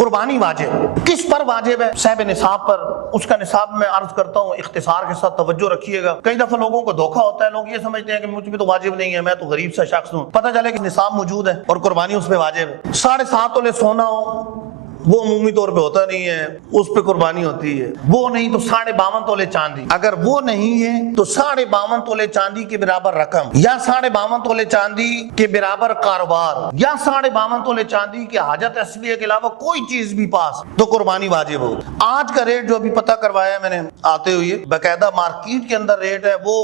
قربانی واجب کس پر واجب ہے؟ صاحب نصاب پر. اس کا نصاب میں عرض کرتا ہوں اختصار کے ساتھ توجہ رکھیے گا. کئی دفعہ لوگوں کو دھوکا ہوتا ہے, لوگ یہ سمجھتے ہیں کہ مجھ پہ تو واجب نہیں ہے, میں تو غریب سا شخص ہوں. پتہ چلے کہ نصاب موجود ہے اور قربانی اس پہ واجب ہے. 7.5 تولے سونا ہو, وہ عمومی طور پہ ہوتا نہیں ہے, اس پہ قربانی ہوتی ہے. وہ نہیں تو 52.5 تولے چاندی. اگر وہ نہیں ہے تو 52.5 تولے چاندی کے برابر رقم, یا 52.5 تولے چاندی کے برابر کاروبار, یا 52.5 تولے چاندی کے حاجت اصلیہ کے علاوہ کوئی چیز بھی پاس, تو قربانی واجب ہو. آج کا ریٹ جو ابھی پتہ کروایا میں نے آتے ہوئے, باقاعدہ مارکیٹ کے اندر ریٹ ہے, وہ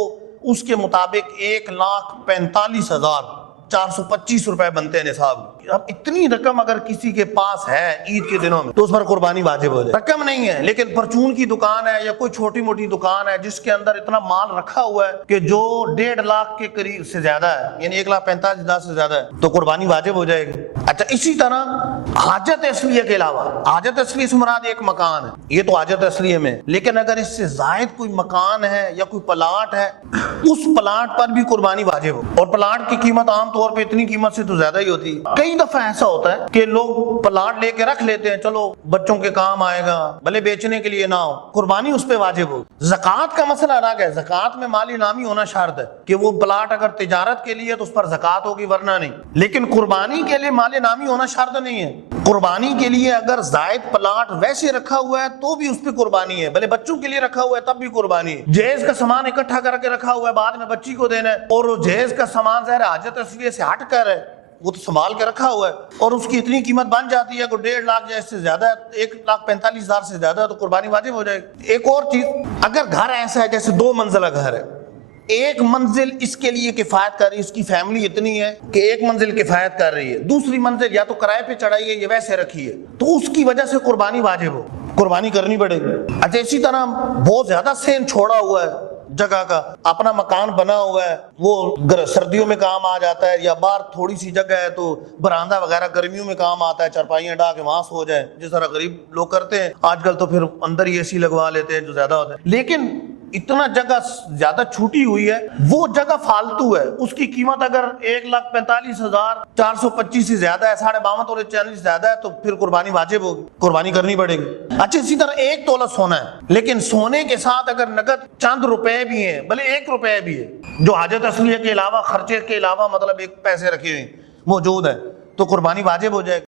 اس کے مطابق 1,45,425 روپے بنتے ہیں نصاب. اب اتنی رقم اگر کسی کے پاس ہے عید کے دنوں میں تو اس پر قربانی واجب ہو جائے. رقم نہیں ہے, لیکن پرچون کی دکان ہے یا کوئی چھوٹی موٹی دکان ہے جس کے اندر اتنا مال رکھا ہوا ہے کہ جو 1.5 لاکھ کے قریب سے زیادہ ہے, یعنی 1,45,000 سے زیادہ ہے, تو قربانی واجب ہو جائے گی. اچھا, اسی طرح حاجت اصلیہ کے علاوہ, حاجت اصلیہ سے مراد ایک مکان ہے, یہ تو حاجت اصلیہ میں, لیکن اگر اس سے زائد کوئی مکان ہے یا کوئی پلاٹ ہے, اس پلاٹ پر بھی قربانی واجب ہو. اور پلاٹ کی قیمت عام طور پہ اتنی قیمت سے تو زیادہ ہی ہوتی ہے. کئی دفعہ ایسا ہوتا ہے کہ لوگ پلاٹ لے کے رکھ لیتے ہیں, چلو بچوں کے کام آئے گا, بھلے بیچنے کے لیے نہ ہو, قربانی اس پہ واجب ہو. زکوٰۃ کا مسئلہ الگ ہے, زکوٰۃ میں مالی نامی ہونا شرط ہے کہ وہ پلاٹ اگر تجارت کے لیے تو اس پر زکوٰۃ ہوگی, ورنہ نہیں. لیکن قربانی کے لیے مالی نامی ہونا شرط نہیں ہے. قربانی کے لیے اگر زائد پلاٹ ویسے رکھا ہوا ہے تو بھی اس پہ قربانی ہے, بھلے بچوں کے لیے رکھا ہوا ہے تب بھی قربانی ہے. جہیز کا سامان اکٹھا کر کے رکھا ہوا ہے, بعد میں بچی کو دینا ہے, اور جہیز کا سامان ظاہر حاجت اصلیہ سے ہٹ کر ہے, وہ تو سنبھال کے رکھا ہوا ہے, اور اس کی اتنی قیمت بن جاتی ہے کہ 1.5 لاکھ یا اس سے زیادہ ہے, 1,45,000 سے زیادہ ہے, تو قربانی واجب ہو جائے گی. ایک اور چیز, اگر گھر ایسا ہے جیسے 2 منزلہ گھر ہے, ایک منزل اس کے لیے کفایت کر رہی ہے, اس کی فیملی اتنی ہے کہ ایک منزل کفایت کر رہی ہے, دوسری منزل یا تو کرائے پہ چڑھائی ہے یا ویسے رکھی ہے, تو اس کی وجہ سے قربانی واجب ہو, قربانی کرنی پڑے گی. اچھا, اسی طرح بہت زیادہ سین چھوڑا ہوا ہے جگہ کا, اپنا مکان بنا ہوا ہے, وہ سردیوں میں کام آ جاتا ہے, یا باہر تھوڑی سی جگہ ہے تو برآمدہ وغیرہ گرمیوں میں کام آتا ہے, چارپائیاں ڈا کے وہاں سو جائیں, جس طرح غریب لوگ کرتے ہیں آج کل, تو پھر اندر ہی AC لگوا لیتے ہیں جو زیادہ ہوتا ہے. لیکن اتنا جگہ زیادہ چھوٹی ہوئی ہے, وہ جگہ فالتو ہے, اس کی قیمت اگر 1,45,425 سے زیادہ ہے, 52.5 تولے چاندی سے زیادہ ہے, تو پھر قربانی واجب ہوگی, قربانی کرنی پڑے گی. اچھا, اسی طرح 1 تولہ سونا ہے, لیکن سونے کے ساتھ اگر نقد چند روپے بھی ہیں, بھلے 1 روپے بھی ہے, جو حاجت اصلیہ کے علاوہ, خرچے کے علاوہ, مطلب 1 پیسے رکھے ہوئے موجود ہے, تو قربانی واجب ہو جائے گی.